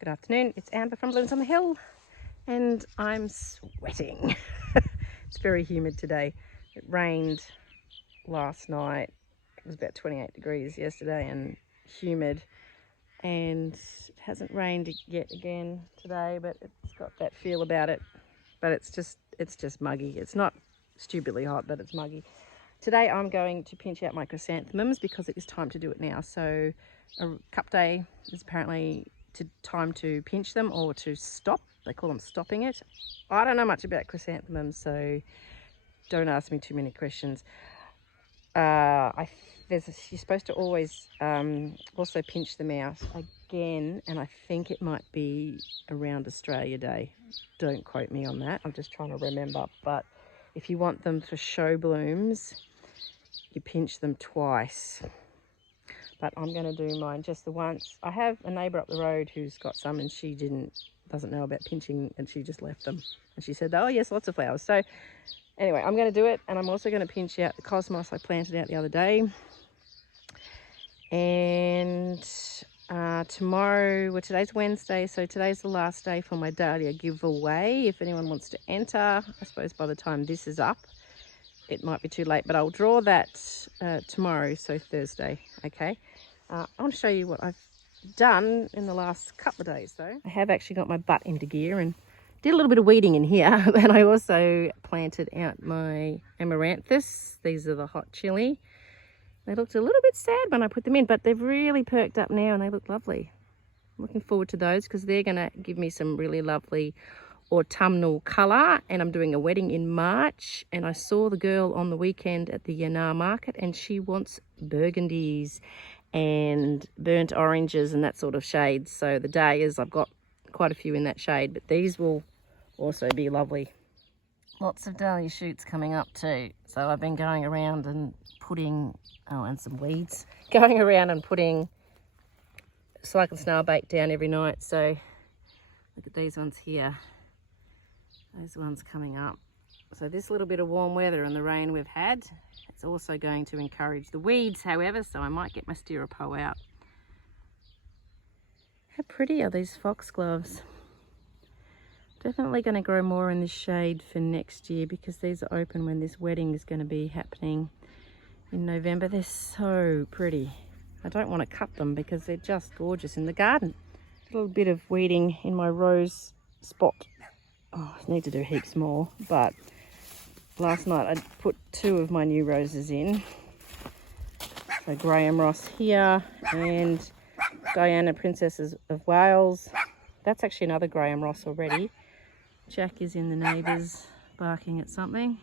Good afternoon, it's Amber from Blooms on the Hill and I'm sweating. It's very humid today. It rained last night. It was about 28 degrees yesterday and humid, and it hasn't rained yet again today, but it's got that feel about it. But it's just muggy. It's not stupidly hot, but it's muggy. Today I'm going to pinch out my chrysanthemums because it is time to do it now. So a cup day is apparently time to pinch them or to stop. They call them stopping it. I don't know much about chrysanthemums, so don't ask me too many questions. You're supposed to always also pinch them out again, and I think it might be around Australia Day. Don't quote me on that. I'm just trying to remember. But if you want them for show blooms, you pinch them twice. But I'm going to do mine just the once. I have a neighbour up the road who's got some, and she doesn't know about pinching, and she just left them. And she said, oh yes, lots of flowers. So anyway, I'm going to do it, and I'm also going to pinch out the cosmos I planted out the other day. And today's Wednesday, so today's the last day for my dahlia giveaway. If anyone wants to enter, I suppose by the time this is up, it might be too late, but I'll draw that tomorrow, so Thursday, okay? I want to show you what I've done in the last couple of days though. I have actually got my butt into gear and did a little bit of weeding in here, and I also planted out my amaranthus. These are the hot chili. They looked a little bit sad when I put them in, but they've really perked up now and they look lovely. I'm looking forward to those because they're going to give me some really lovely autumnal colour, and I'm doing a wedding in March, and I saw the girl on the weekend at the Yanar market and she wants burgundies and burnt oranges and that sort of shades. So the dahlias, I've got quite a few in that shade, but these will also be lovely. Lots of dahlia shoots coming up too. So I've been going around and putting, and some weeds, going around and putting slug and snail bait down every night. So look at these ones here. Those ones coming up. So this little bit of warm weather and the rain we've had, it's also going to encourage the weeds, however, so I might get my styropor out. How pretty are these foxgloves? Definitely going to grow more in this shade for next year because these are open when this wedding is going to be happening in November. They're so pretty. I don't want to cut them because they're just gorgeous in the garden. A little bit of weeding in my rose spot. Oh, I need to do heaps more, but last night I put 2 of my new roses in. So Graham Ross here and Diana Princesses of Wales. That's actually another Graham Ross already. Jack is in the neighbours barking at something.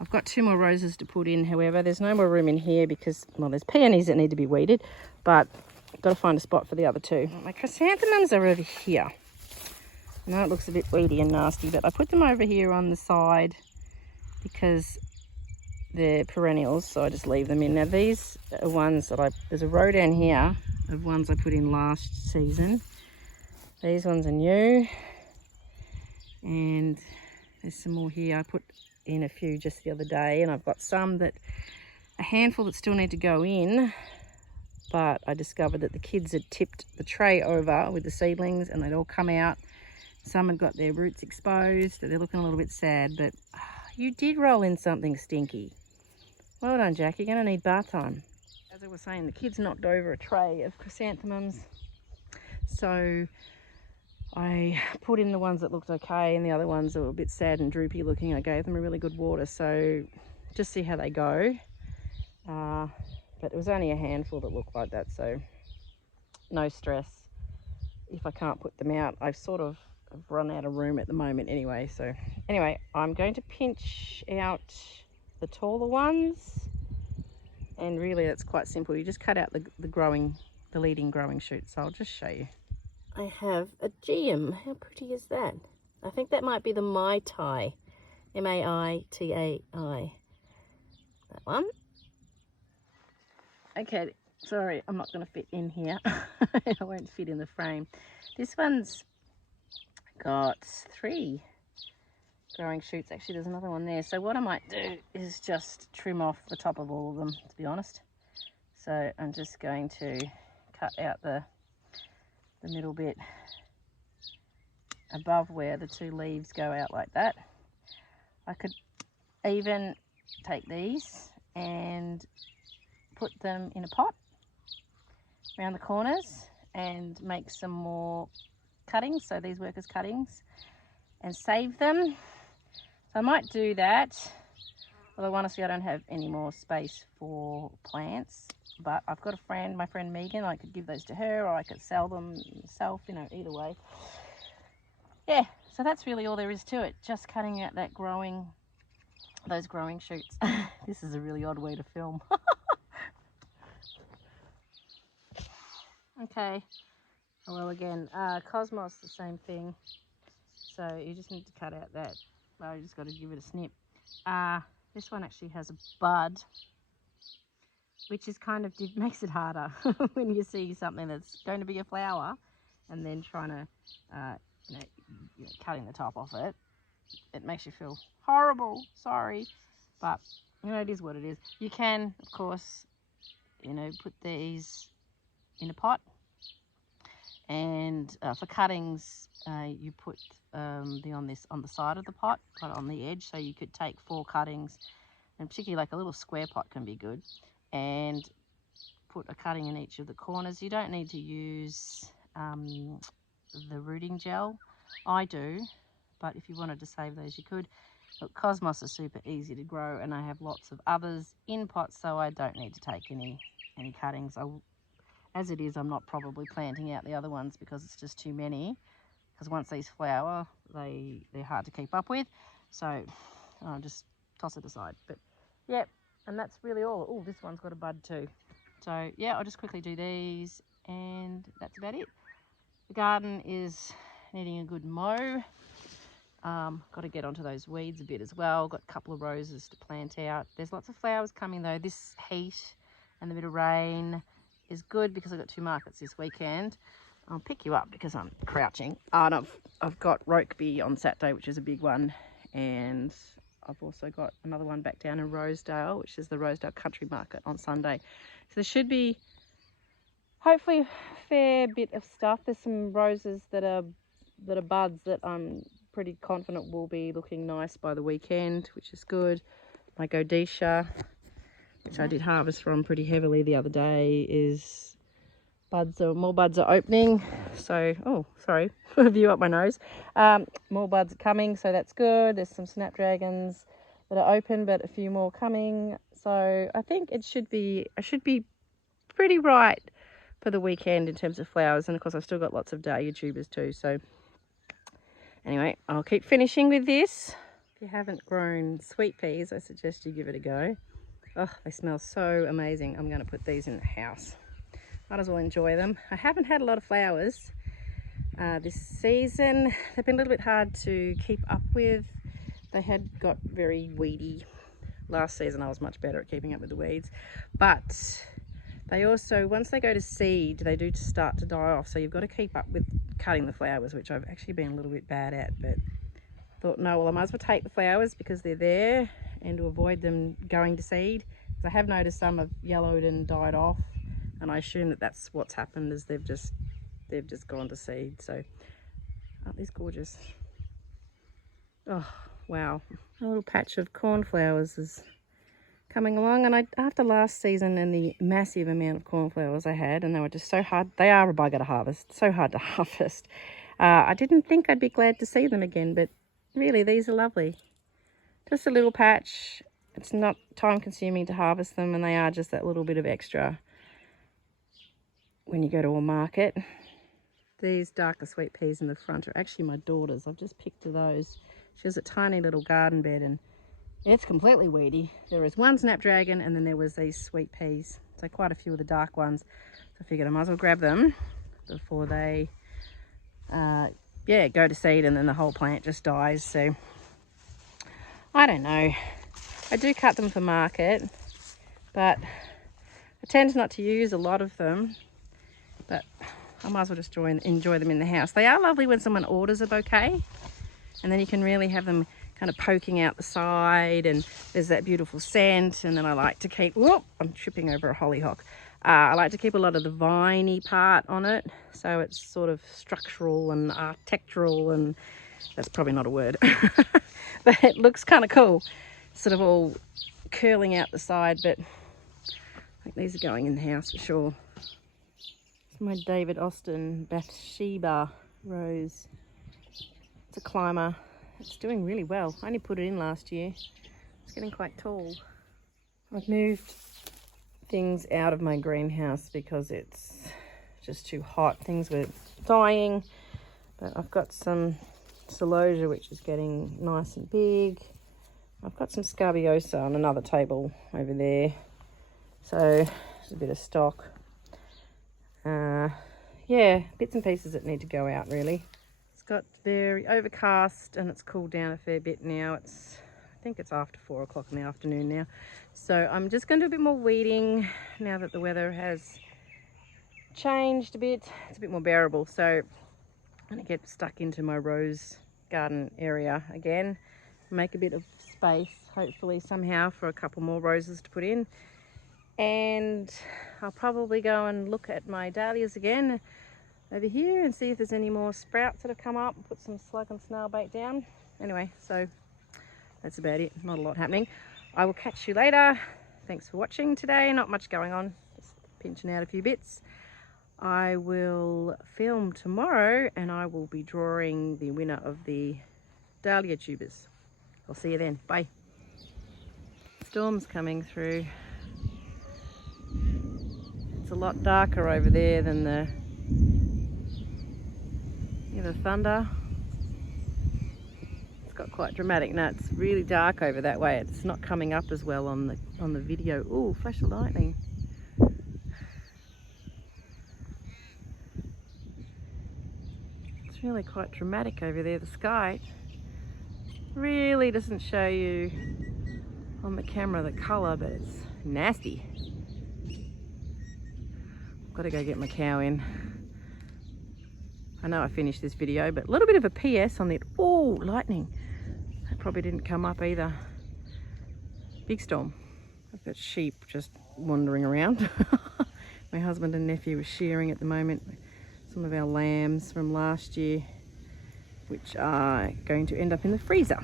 I've got 2 more roses to put in, however. There's no more room in here because, well, there's peonies that need to be weeded, but I've got to find a spot for the other 2. My chrysanthemums are over here. I know it looks a bit weedy and nasty, but I put them over here on the side because they're perennials, so I just leave them in. Now these are ones that there's a row down here of ones I put in last season. These ones are new, and there's some more here. I put in a few just the other day, and I've got a handful that still need to go in, but I discovered that the kids had tipped the tray over with the seedlings and they'd all come out. Some had got their roots exposed, so they're looking a little bit sad, but you did roll in something stinky. Well done, Jack. You're going to need bath time. As I was saying, the kids knocked over a tray of chrysanthemums, so I put in the ones that looked okay, and the other ones that were a bit sad and droopy looking, I gave them a really good water, so just see how they go. But it was only a handful that looked like that, so no stress if I can't put them out. I've run out of room at the moment anyway. So anyway, I'm going to pinch out the taller ones, and really that's quite simple. You just cut out the leading growing shoots. So I'll just show you. I have a geum. How pretty is that? I think that might be the Mai Tai, M-A-I-T-A-I. That one. Okay, sorry, I'm not going to fit in here. I won't fit in the frame. This one's got 3 growing shoots. Actually, there's another one there. So what I might do is just trim off the top of all of them, to be honest. So I'm just going to cut out the the middle bit above where the two leaves go out like that. I could even take these and put them in a pot around the corners and make some more cuttings, so these work as cuttings, and save them. So I might do that, although honestly I don't have any more space for plants. But I've got a friend, my friend Megan, I could give those to her, or I could sell them myself, you know, either way. Yeah, so that's really all there is to it, just cutting out that those growing shoots. This is a really odd way to film. Okay, well again, Cosmos, the same thing. So you just need to cut out that, well, you just got to give it a snip. This one actually has a bud, which is kind of makes it harder when you see something that's going to be a flower and then trying to, you know, cutting the top off it. It makes you feel horrible, sorry, but you know, it is what it is. You can, of course, you know, put these in a pot, and for cuttings, you put on the side of the pot, kind of on the edge, so you could take 4 cuttings, and particularly like a little square pot can be good, and put a cutting in each of the corners. You don't need to use the rooting gel. I do, but if you wanted to save those, you could. Look, Cosmos are super easy to grow, and I have lots of others in pots, so I don't need to take any cuttings. As it is, I'm not probably planting out the other ones because it's just too many. Because once these flower, they're hard to keep up with. So I'll just toss it aside. But yeah, and that's really all. Oh, this one's got a bud too. So yeah, I'll just quickly do these, and that's about it. The garden is needing a good mow. Got to get onto those weeds a bit as well. Got a couple of roses to plant out. There's lots of flowers coming though. This heat and the bit of rain is good because I've got 2 markets this weekend. I'll pick you up because I'm crouching. And I've got Rokeby on Saturday, which is a big one, and I've also got another one back down in Rosedale, which is the Rosedale Country Market on Sunday. So there should be hopefully a fair bit of stuff. There's some roses that are buds that I'm pretty confident will be looking nice by the weekend, which is good. My Godesha, which I did harvest from pretty heavily the other day, is more buds are opening. So, oh, sorry, view up my nose. More buds are coming, so that's good. There's some snapdragons that are open, but a few more coming. So I think I should be pretty right for the weekend in terms of flowers. And of course, I've still got lots of dahlia tubers too. So anyway, I'll keep finishing with this. If you haven't grown sweet peas, I suggest you give it a go. Oh, they smell so amazing. I'm going to put these in the house. Might as well enjoy them. I haven't had a lot of flowers this season. They've been a little bit hard to keep up with. They had got very weedy. Last season I was much better at keeping up with the weeds. But they also, once they go to seed, they do start to die off. So you've got to keep up with cutting the flowers, which I've actually been a little bit bad at. But thought, no, well, I might as well take the flowers because they're there, and to avoid them going to seed. Because I have noticed some have yellowed and died off, and I assume that that's what's happened, is they've just gone to seed. So aren't these gorgeous? Oh wow, a little patch of cornflowers is coming along, and after last season and the massive amount of cornflowers I had, and they were just so hard. They are a bugger to harvest, so hard to harvest. I didn't think I'd be glad to see them again, but really these are lovely. Just a little patch. It's not time consuming to harvest them, and they are just that little bit of extra when you go to a market. These darker sweet peas in the front are actually my daughter's. I've just picked those. She has a tiny little garden bed and it's completely weedy. There was one snapdragon and then there was these sweet peas. So quite a few of the dark ones. So I figured I might as well grab them before they go to seed and then the whole plant just dies. So I don't know. I do cut them for market, but I tend not to use a lot of them. But I might as well just enjoy them in the house. They are lovely when someone orders a bouquet, and then you can really have them kind of poking out the side, and there's that beautiful scent. And then I like to keep, whoop, I'm tripping over a hollyhock. I like to keep a lot of the viney part on it, so it's sort of structural and architectural, and that's probably not a word, but it looks kind of cool, sort of all curling out the side. But I think these are going in the house for sure. It's my David Austin Bathsheba rose. It's a climber. It's doing really well. I only put it in last year. It's getting quite tall. I've moved things out of my greenhouse because it's just too hot. Things were dying, but I've got some celosia which is getting nice and big. I've got some scabiosa on another table over there, so there's a bit of stock. Yeah, bits and pieces that need to go out really. It's got very overcast and it's cooled down a fair bit now. I think it's after 4 o'clock in the afternoon now. So I'm just going to do a bit more weeding now that the weather has changed a bit. It's a bit more bearable. So I'm going to get stuck into my rose garden area again. Make a bit of space, hopefully somehow, for a couple more roses to put in. And I'll probably go and look at my dahlias again over here and see if there's any more sprouts that have come up. Put some slug and snail bait down. Anyway, so that's about it. Not a lot happening. I will catch you later. Thanks for watching today. Not much going on, just pinching out a few bits. I will film tomorrow and I will be drawing the winner of the dahlia tubers. I'll see you then. Bye. Storm's coming through. It's a lot darker over there than the thunder. It's got quite dramatic. Now it's really dark over that way. It's not coming up as well on the video. Ooh, flash of lightning. It's really quite dramatic over there. The sky really doesn't show you on the camera the colour, but it's nasty. I've got to go get my cow in. I know I finished this video, but a little bit of a PS on it. Oh, lightning. That probably didn't come up either. Big storm. I've got sheep just wandering around. My husband and nephew are shearing at the moment. Some of our lambs from last year, which are going to end up in the freezer.